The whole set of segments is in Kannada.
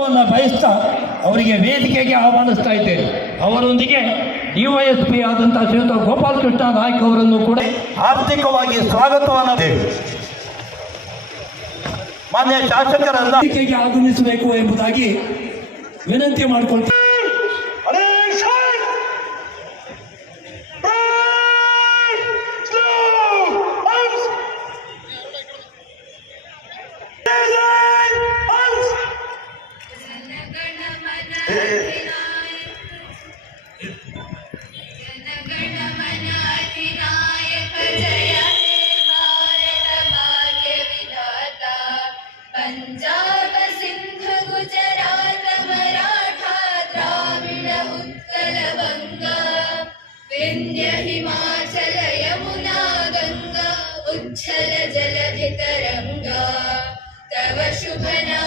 ಬಯಸ್ತಾ ಅವರಿಗೆ ವೇದಿಕೆಗೆ ಆಹ್ವಾನಿಸ್ತಾ ಇದ್ದೇನೆ. ಅವರೊಂದಿಗೆ ಡಿವೈಎಸ್ಪಿ ಆದಂತಹ ಶ್ರೀಯುತ ಗೋಪಾಲಕೃಷ್ಣ ನಾಯ್ಕ ಅವರನ್ನು ಕೂಡ ಆರ್ಥಿಕವಾಗಿ ಸ್ವಾಗತವನ್ನು ಮಾನ್ಯ ಶಾಸಕರನ್ನ ವೇದಿಕೆಗೆ ಆಗಮಿಸಬೇಕು ಎಂಬುದಾಗಿ ವಿನಂತಿ ಮಾಡಿಕೊಳ್ತೀನಿ. హిమాచల యమునా గంగా ఉజ్జల జలధి తవ శుభనా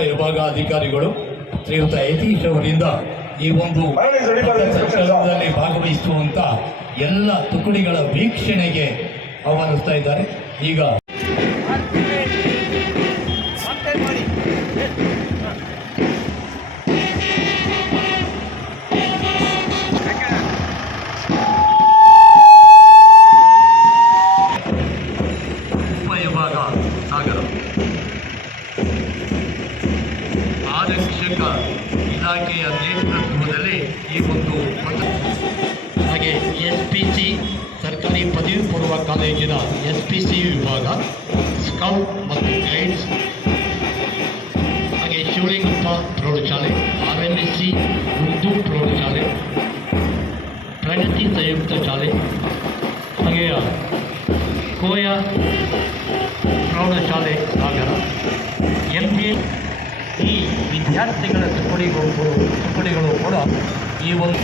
ಉಪವಿಭಾಗಾಧಿಕಾರಿಗಳು ಶ್ರೀಯುತ ಯತೀಶ್ ಅವರಿಂದ ಈ ಒಂದು ಸಂಚಲನದಲ್ಲಿ ಭಾಗವಹಿಸುವಂತ ಎಲ್ಲ ತುಕಡಿಗಳ ವೀಕ್ಷಣೆಗೆ ಆಹ್ವಾನಿಸ್ತಾ ಇದ್ದಾರೆ. ಈಗ ಆರಕ್ಷಕ ಇಲಾಖೆಯ ನೇತೃತ್ವದಲ್ಲಿ ಈ ಒಂದು ಪದ- ಹಾಗೆ ಎಸ್ ಪಿ ಸಿ ಸರ್ಕಾರಿ ಪದವಿ ಪೂರ್ವ ಕಾಲೇಜಿನ ಎಸ್ ಪಿ ಸಿ ವಿಭಾಗ, ಸ್ಕೌಟ್ ಮತ್ತು ಗೈಡ್ಸ್, ಹಾಗೆ ಶಿವಲಿಂಗಪ್ಪ ಪ್ರೌಢಶಾಲೆ R N S C Urdu ಪ್ರೌಢಶಾಲೆ ಪ್ರಗತಿ ಸಂಯುಕ್ತ ಶಾಲೆ ಹಾಗೆಯೇ ಕೋಯ ಪ್ರೌಢಶಾಲೆ ಸಾಗರ ಎಂ ಬಿ ಈ ವಿದ್ಯಾರ್ಥಿಗಳ ತುಕಡಿಗಳು ತುಕಡಿಗಳು ಕೂಡ ಈ ಒಂದು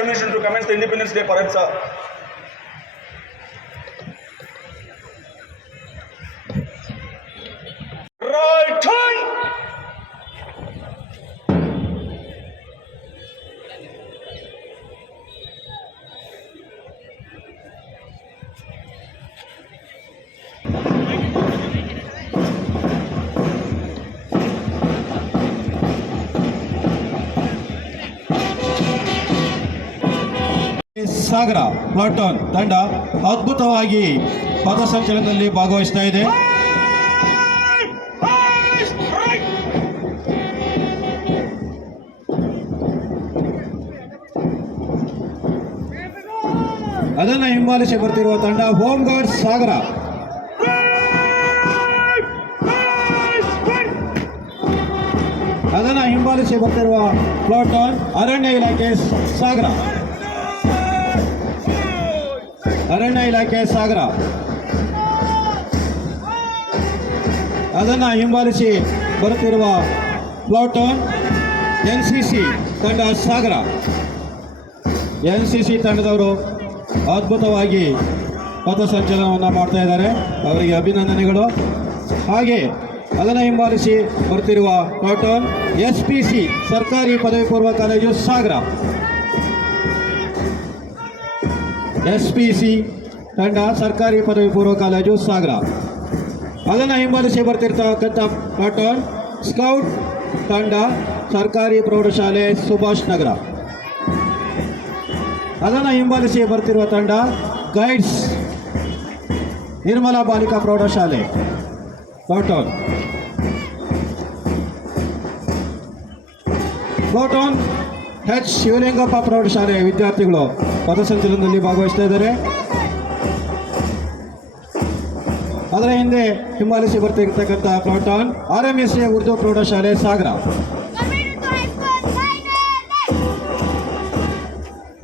permission to commence the Independence Day parade, sir. Right ಸಾಗರ ಪ್ಲಾಟೋನ್ ತಂಡ ಅದ್ಭುತವಾಗಿ ಪಥಸಂಚಲನದಲ್ಲಿ ಭಾಗವಹಿಸ್ತಾ ಇದೆ. ಅದನ್ನ ಹಿಂಬಾಲಿಸಿ ಬರ್ತಿರುವ ತಂಡ ಹೋಮ್ ಗಾರ್ಡ್ ಸಾಗರ. ಅದನ್ನ ಹಿಂಬಾಲಿಸಿ ಬರ್ತಿರುವ ಪ್ಲಾಟೋನ್ ಅರಣ್ಯ ಇಲಾಖೆ ಸಾಗರ. ಅರಣ್ಯ ಇಲಾಖೆ ಸಾಗರ. ಅದನ್ನ ಹಿಂಬಾಲಿಸಿ ಬರುತ್ತಿರುವ ಪ್ಲಾಟೋನ್ ಎನ್ ಸಿ ಸಿ ತಂಡ ಸಾಗರ. ಎನ್ ಸಿ ಸಿ ತಂಡದವರು ಅದ್ಭುತವಾಗಿ ಪಥಸಂಚಲನವನ್ನು ಮಾಡ್ತಾ ಇದ್ದಾರೆ. ಅವರಿಗೆ ಅಭಿನಂದನೆಗಳು. ಹಾಗೆ ಅದನ್ನು ಹಿಂಬಾಲಿಸಿ ಬರುತ್ತಿರುವ ಪ್ಲಾಟೋನ್ ಎಸ್ ಪಿ ಸಿ ಸರ್ಕಾರಿ ಪದವಿ ಪೂರ್ವ college Sagara. S P C ತಂಡ ಸರ್ಕಾರಿ ಪದವಿ ಪೂರ್ವ ಕಾಲೇಜು ಸಾಗರ. ಅದನ್ನು ಹಿಂಬಾಲಿಸಿ ಬರ್ತಿರ್ತಕ್ಕಂಥ ಪ್ಯಾಟರ್ನ್ ಸ್ಕೌಟ್ ತಂಡ ಸರ್ಕಾರಿ ಪ್ರೌಢಶಾಲೆ ಸುಭಾಷ್ ನಗರ. ಅದನ್ನು ಹಿಂಬಾಲಿಸಿ ಬರ್ತಿರುವ ತಂಡ ಗೈಡ್ಸ್ ನಿರ್ಮಲಾ ಬಾಲಿಕಾ ಪ್ರೌಢಶಾಲೆ. ಪ್ಲಾಟೂನ್ ಪ್ಲಾಟೂನ್ ಎಚ್ ಶಿವಲಿಂಗಪ್ಪ ಪ್ರೌಢಶಾಲೆ ವಿದ್ಯಾರ್ಥಿಗಳು ಪಥಸಂಚಲನದಲ್ಲಿ ಭಾಗವಹಿಸ್ತಾ ಇದ್ದಾರೆ. ಅದರ ಹಿಂದೆ ಹಿಂಬಾಲಿಸಿ ಬರ್ತಿರ್ತಕ್ಕಂಥ platoon R M S A Urdu ಪ್ರೌಢಶಾಲೆ ಸಾಗರ.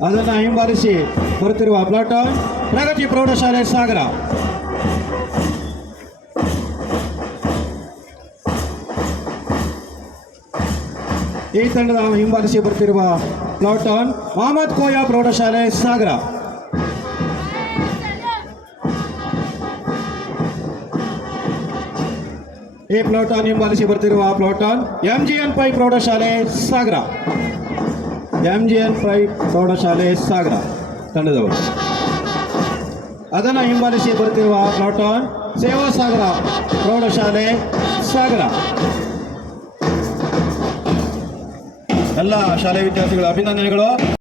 ಅದನ್ನು ಹಿಂಬಾಲಿಸಿ ಬರುತ್ತಿರುವ ಪ್ಲಾಟಾನ್ ಪ್ರಗತಿ ಪ್ರೌಢಶಾಲೆ ಸಾಗರ. ಈ ತಂಡದ ಹಿಂಬಾಲಿಸಿ ಬರ್ತಿರುವ ಪ್ಲಾಟಾನ್ ಮಹಮ್ಮದ್ ಕೋಯಾ ಪ್ರೌಢಶಾಲೆ ಸಾಗರ. ಈ ಪ್ಲಾಟಾನ್ ಹಿಂಬಾಲಿಸಿ ಬರ್ತಿರುವ platoon M G N Pai ಪ್ರೌಢಶಾಲೆ Sagara. M G N Pai ಪ್ರೌಢಶಾಲೆ ಸಾಗರ ತಂಡದವರು. ಅದನ್ನು ಹಿಂಬಾಲಿಸಿ ಬರ್ತಿರುವ ಪ್ಲಾಟಾನ್ ಸೇವಾ ಸಾಗರ ಪ್ರೌಢಶಾಲೆ ಸಾಗರ. ಎಲ್ಲ ಶಾಲೆ ವಿದ್ಯಾರ್ಥಿಗಳ ಅಭಿನಂದನೆಗಳು.